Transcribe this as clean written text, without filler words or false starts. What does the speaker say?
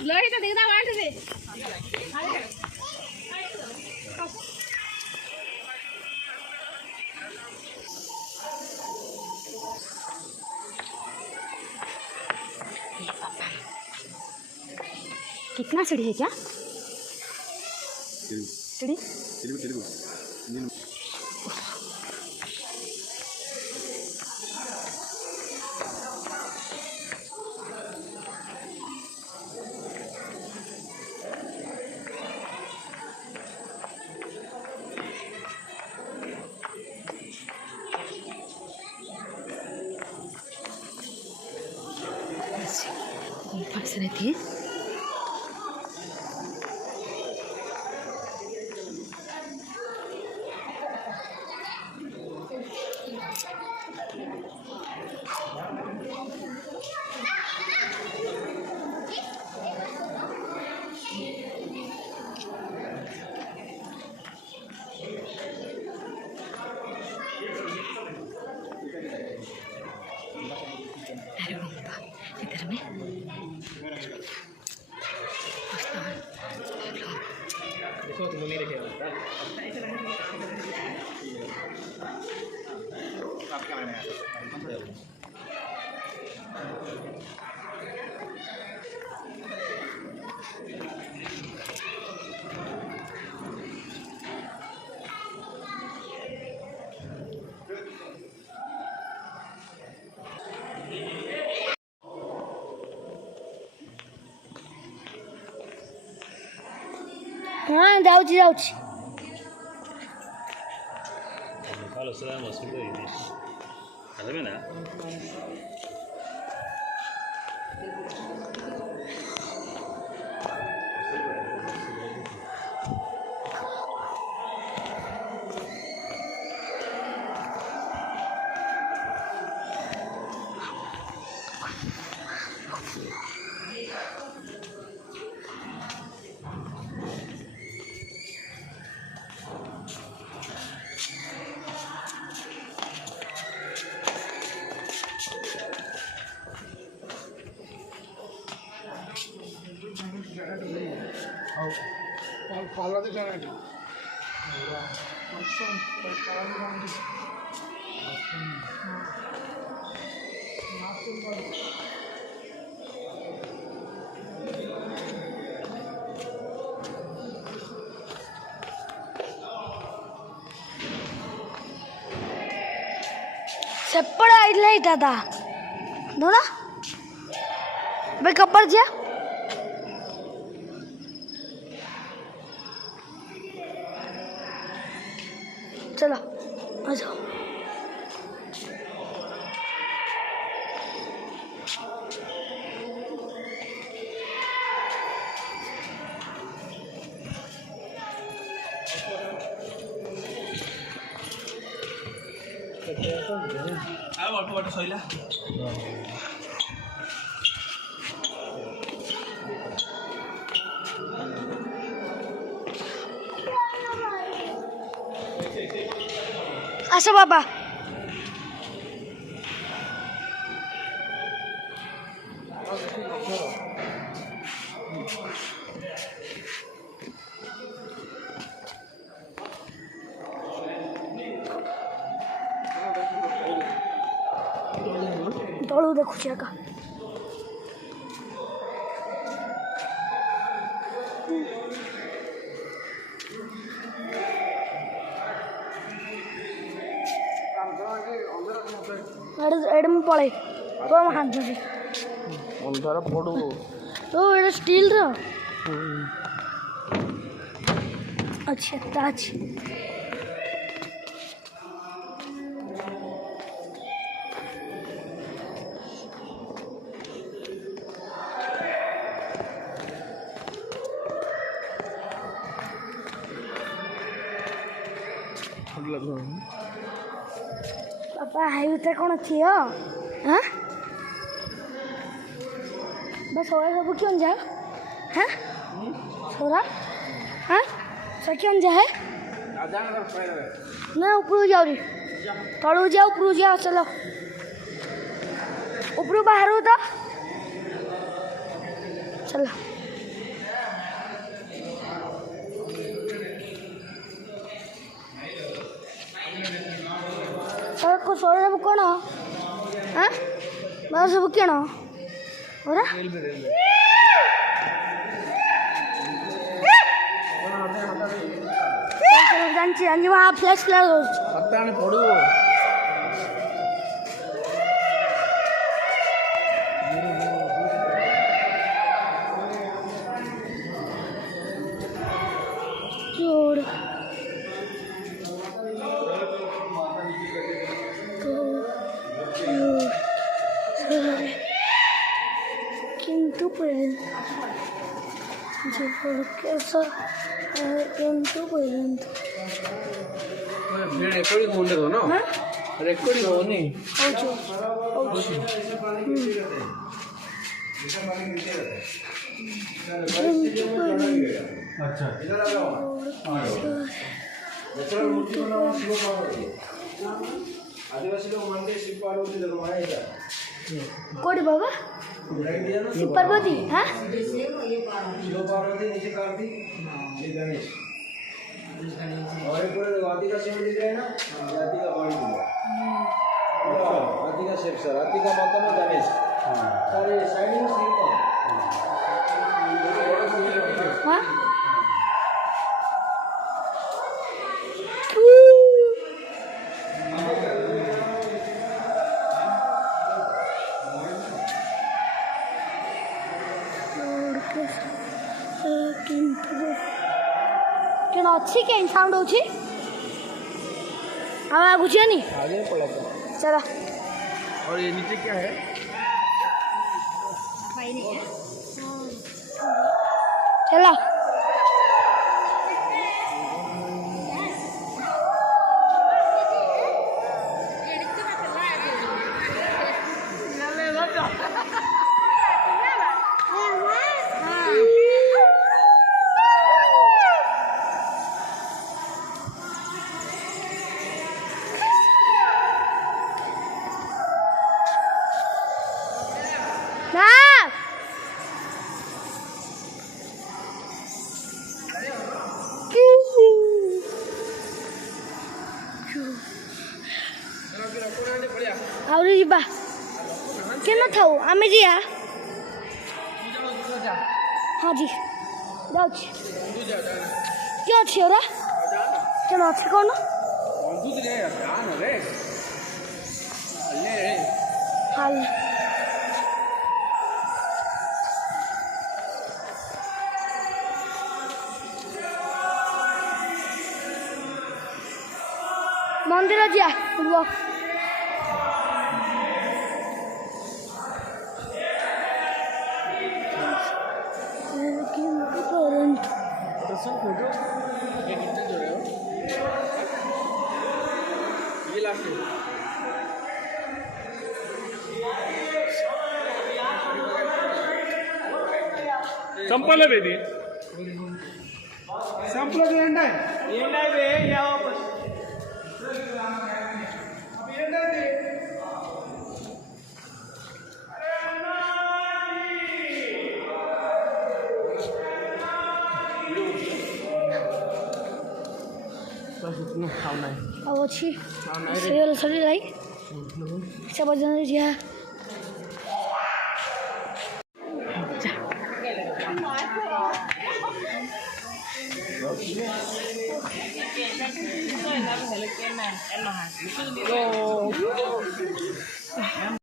लड़का दिखता वाट दे कितना सीढ़ी है क्या सीढ़ी पास रहती है इधर में देखो तुम नहीं रखे आप क्या में हाँ जाऊँगी जाऊँगी Kalau saya masuk ke ini, ada mana? पाला दे जाना है सेपड़ा आइला इटा था दोना भाई कपर जा चलो आ जाओ अल्प बाटो सैला आसो बाबा तलू देखुची आका एडम पळे तो हात धरी अंधारा पडू तो एडा स्टील रा ଅଛି ଏଟା ଅଛି ବାପା ହାଇ ଭିତରେ କ'ଣ ଅଛି हाँ बस सोरा सब क्यों जा हाँ सोरा हाँ सब क्यों जा है ना ऊपर जाओ रे तलू जाओ ऊपर जाओ चलो ऊपर बाहर हो तो चलो को सोरा सब कौन हाँ बस सब क्या और जानची अंजी वहाँ फ्लैश पता नहीं पड़ो जोड़ किंतु रेकॉर्डिंग होने दो ना रेकॉर्डिंग होनी अच्छा आदिवासी लोग मानते हैं शिव पार्वती दरबार है कोड़ी बाबा शिव पार्वती हाँ शिव पार्वती नीचे कार्तिक ये गणेश और एक पूरे हाथी का शेप दिख रहा है ना हाथी का बॉडी दिख रहा है हाथी का शेप सर हाथी का माथा में गणेश सारे साइड में सेम हाँ क्या अच्छी क्या साउंड होची हमें कुछ नहीं आगे पड़ा चलो और ये नीचे क्या है चलो आउरी जीबा केन थाउ आमे जिया हाँ जी जाउछि के अछि ओरा केन अछि कोन हाल मंदिर जिया रुआ फोटो ये कितने जोड़े हो ये लास्ट संपल बेदी संपल ఏంటంటే ఏంటంటే యా వాపస్ ఏంటంటే अब अच्छी सीरियल चली रही सब जन जिया